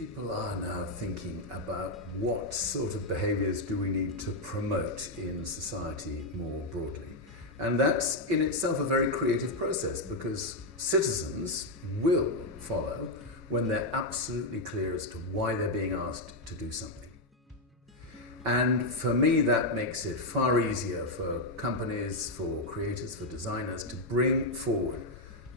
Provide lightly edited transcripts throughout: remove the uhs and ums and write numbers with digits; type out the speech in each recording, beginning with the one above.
People are now thinking about what sort of behaviours do we need to promote in society more broadly. And that's in itself a very creative process, because citizens will follow when they're absolutely clear as to why they're being asked to do something. And for me, that makes it far easier for companies, for creators, for designers to bring forward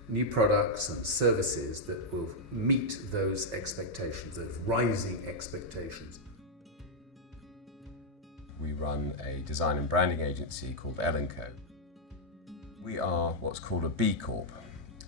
new products and services that will meet those expectations, those rising expectations. We run a design and branding agency called L&Co. We are what's called a B Corp.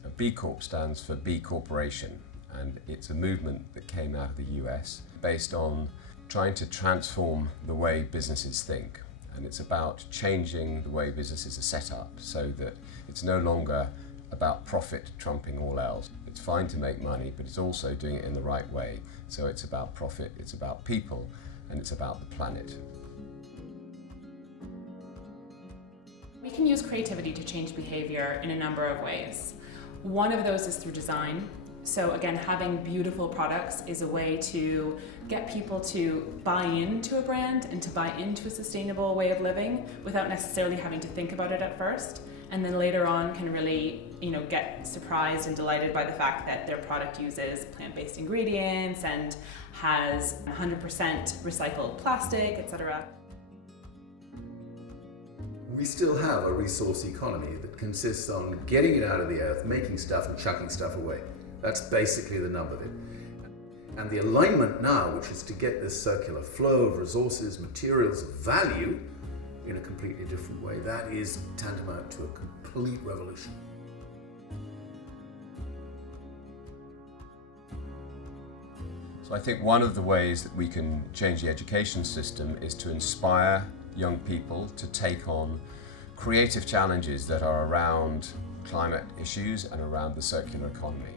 A B Corp stands for B Corporation, and it's a movement that came out of the US based on trying to transform the way businesses think. And it's about changing the way businesses are set up so that it's no longer about profit trumping all else. It's fine to make money, but it's also doing it in the right way. So it's about profit, it's about people, and it's about the planet. We can use creativity to change behavior in a number of ways. One of those is through design. So again, having beautiful products is a way to get people to buy into a brand and to buy into a sustainable way of living without necessarily having to think about it at first. And then later on can really, get surprised and delighted by the fact that their product uses plant-based ingredients and has 100% recycled plastic, etc. We still have a resource economy that consists on getting it out of the earth, making stuff and chucking stuff away. That's basically the nub of it. And the alignment now, which is to get this circular flow of resources, materials of value in a completely different way, that is tantamount to a complete revolution. So I think one of the ways that we can change the education system is to inspire young people to take on creative challenges that are around climate issues and around the circular economy.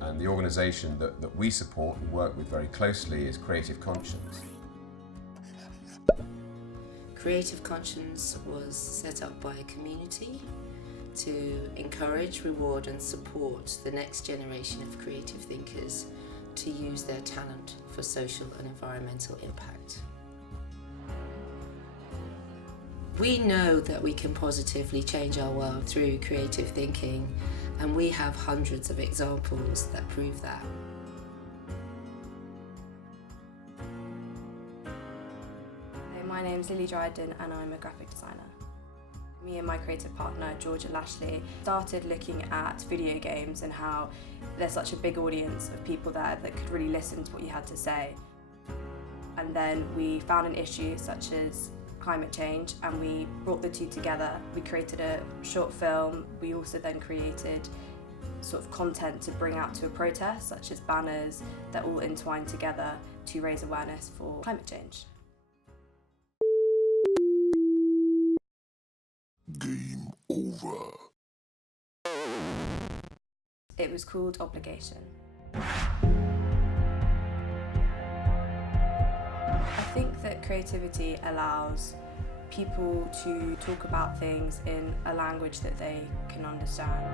And the organisation that we support and work with very closely is Creative Conscience. Creative Conscience was set up by a community to encourage, reward and support the next generation of creative thinkers to use their talent for social and environmental impact. We know that we can positively change our world through creative thinking, and we have hundreds of examples that prove that. My name's Lily Dryden and I'm a graphic designer. Me and my creative partner, Georgia Lashley, started looking at video games and how there's such a big audience of people there that could really listen to what you had to say. And then we found an issue such as climate change and we brought the two together. We created a short film. We also then created sort of content to bring out to a protest, such as banners that all entwine together to raise awareness for climate change. Game over. It was called Obligation. I think that creativity allows people to talk about things in a language that they can understand.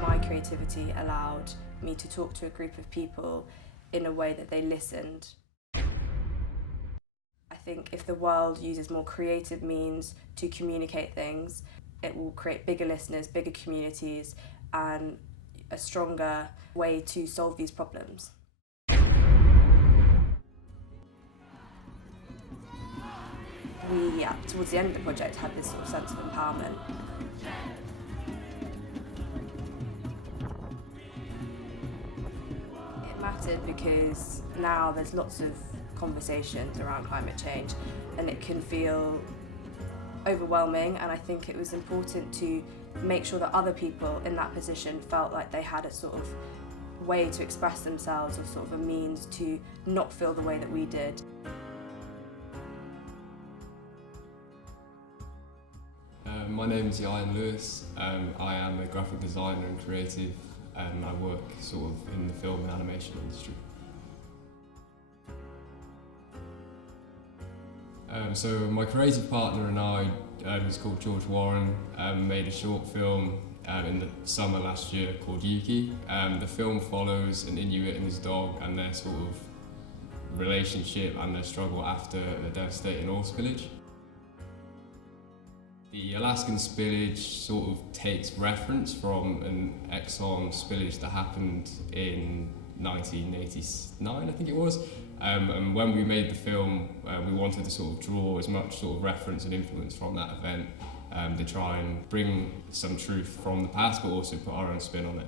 My creativity allowed me to talk to a group of people in a way that they listened. I think if the world uses more creative means to communicate things, it will create bigger listeners, bigger communities, and a stronger way to solve these problems. We, towards the end of the project, had this sort of sense of empowerment. It mattered because now there's lots of conversations around climate change and it can feel overwhelming, and I think it was important to make sure that other people in that position felt like they had a sort of way to express themselves or sort of a means to not feel the way that we did. My name is Ian Lewis. I am a graphic designer and creative. I work sort of in the film and animation industry. So my creative partner and I, who's called George Warren, made a short film in the summer last year called Yuki. The film follows an Inuit and his dog and their sort of relationship and their struggle after the devastating oil spillage. The Alaskan spillage sort of takes reference from an Exxon spillage that happened in 1989, I think it was. And when we made the film, we wanted to sort of draw as much sort of reference and influence from that event to try and bring some truth from the past, but also put our own spin on it.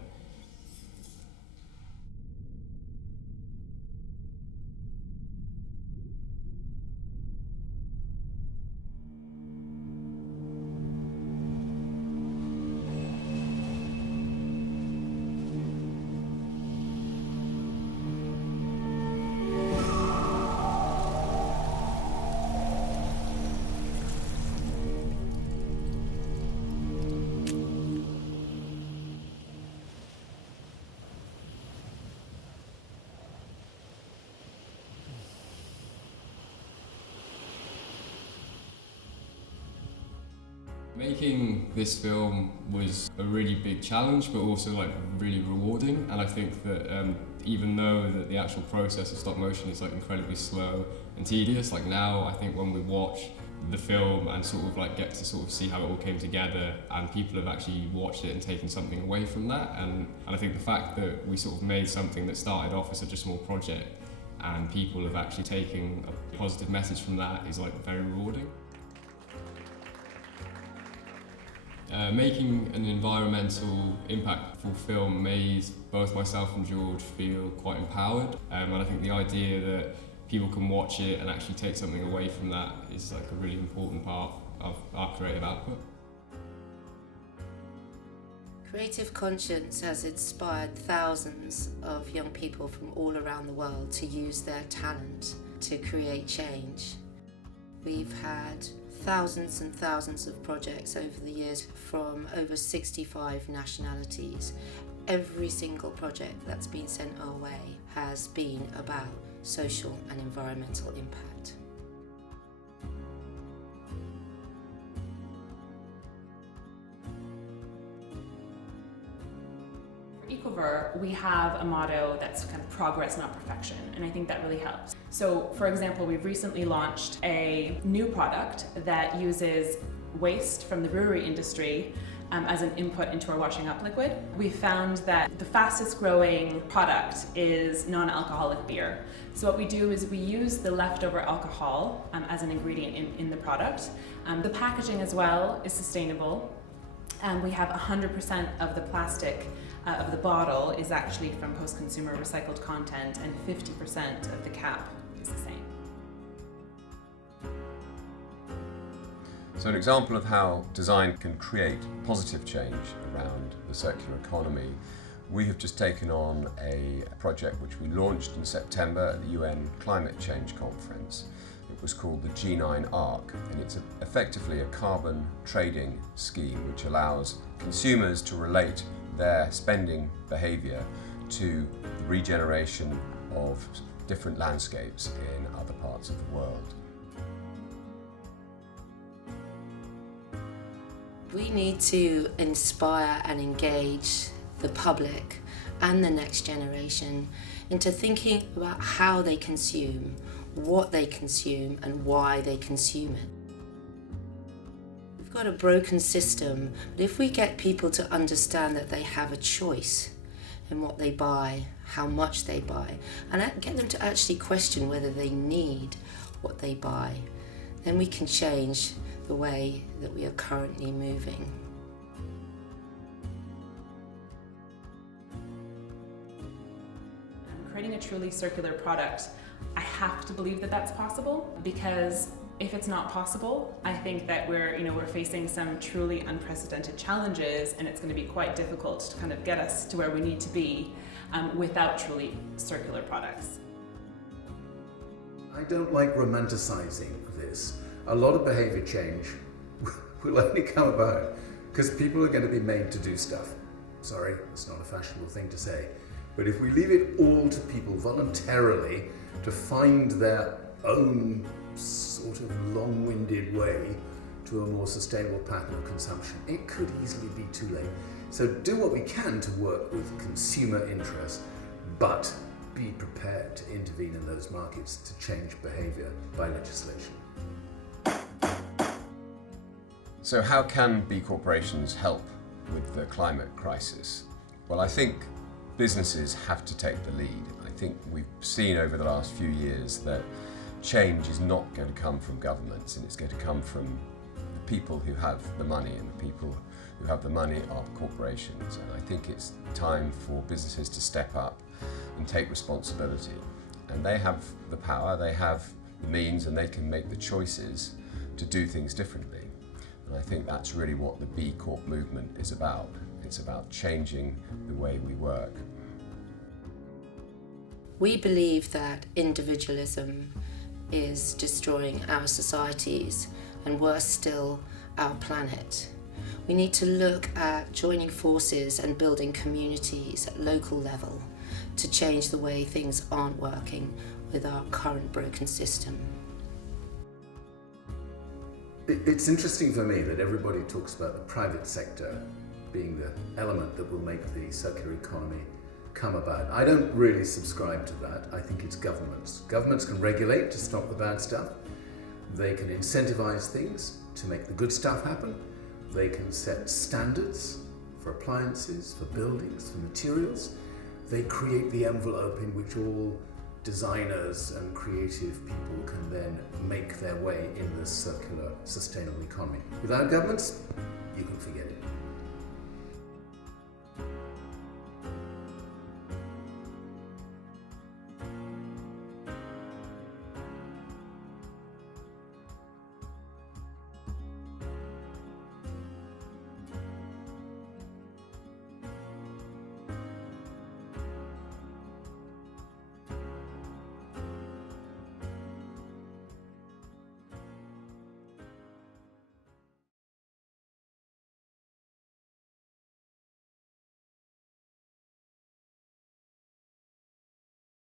Making this film was a really big challenge, but also like really rewarding. And I think that even though that the actual process of stop motion is like incredibly slow and tedious, like now I think when we watch the film and sort of like get to sort of see how it all came together, and people have actually watched it and taken something away from that. And I think the fact that we sort of made something that started off as such a small project and people have actually taken a positive message from that is like very rewarding. Making an environmental impactful film made both myself and George feel quite empowered, and I think the idea that people can watch it and actually take something away from that is like a really important part of our creative output. Creative Conscience has inspired thousands of young people from all around the world to use their talent to create change. We've had thousands and thousands of projects over the years from over 65 nationalities. Every single project that's been sent our way has been about social and environmental impact. Ecover, we have a motto that's kind of progress, not perfection, and I think that really helps. So, for example, we've recently launched a new product that uses waste from the brewery industry as an input into our washing up liquid. We found that the fastest growing product is non-alcoholic beer. So what we do is we use the leftover alcohol as an ingredient in the product. The packaging as well is sustainable, and we have 100% of the plastic of the bottle is actually from post-consumer recycled content, and 50% of the cap is the same. So an example of how design can create positive change around the circular economy, we have just taken on a project which we launched in September at the UN Climate Change Conference. It was called the G9 ARC, and it's effectively a carbon trading scheme which allows consumers to relate their spending behaviour to the regeneration of different landscapes in other parts of the world. We need to inspire and engage the public and the next generation into thinking about how they consume, what they consume, and why they consume it. We've got a broken system, but if we get people to understand that they have a choice in what they buy, how much they buy, and get them to actually question whether they need what they buy, then we can change the way that we are currently moving. Creating a truly circular product, I have to believe that that's possible, because if it's not possible, I think that we're facing some truly unprecedented challenges, and it's going to be quite difficult to kind of get us to where we need to be without truly circular products. I don't like romanticizing this. A lot of behavior change will only come about because people are going to be made to do stuff. Sorry, it's not a fashionable thing to say. But if we leave it all to people voluntarily to find their own sort of long-winded way to a more sustainable pattern of consumption, it could easily be too late. So do what we can to work with consumer interests, but be prepared to intervene in those markets to change behaviour by legislation. So how can B corporations help with the climate crisis? Well, I think businesses have to take the lead. I think we've seen over the last few years that change is not going to come from governments, and it's going to come from the people who have the money, and the people who have the money are corporations. And I think it's time for businesses to step up and take responsibility. And they have the power, they have the means, and they can make the choices to do things differently. And I think that's really what the B Corp movement is about. It's about changing the way we work. We believe that individualism is destroying our societies and, worse still, our planet. We need to look at joining forces and building communities at local level to change the way things aren't working with our current broken system. It's interesting for me that everybody talks about the private sector being the element that will make the circular economy come about. I don't really subscribe to that. I think it's governments. Governments can regulate to stop the bad stuff. They can incentivize things to make the good stuff happen. They can set standards for appliances, for buildings, for materials. They create the envelope in which all designers and creative people can then make their way in the circular, sustainable economy. Without governments, you can forget it.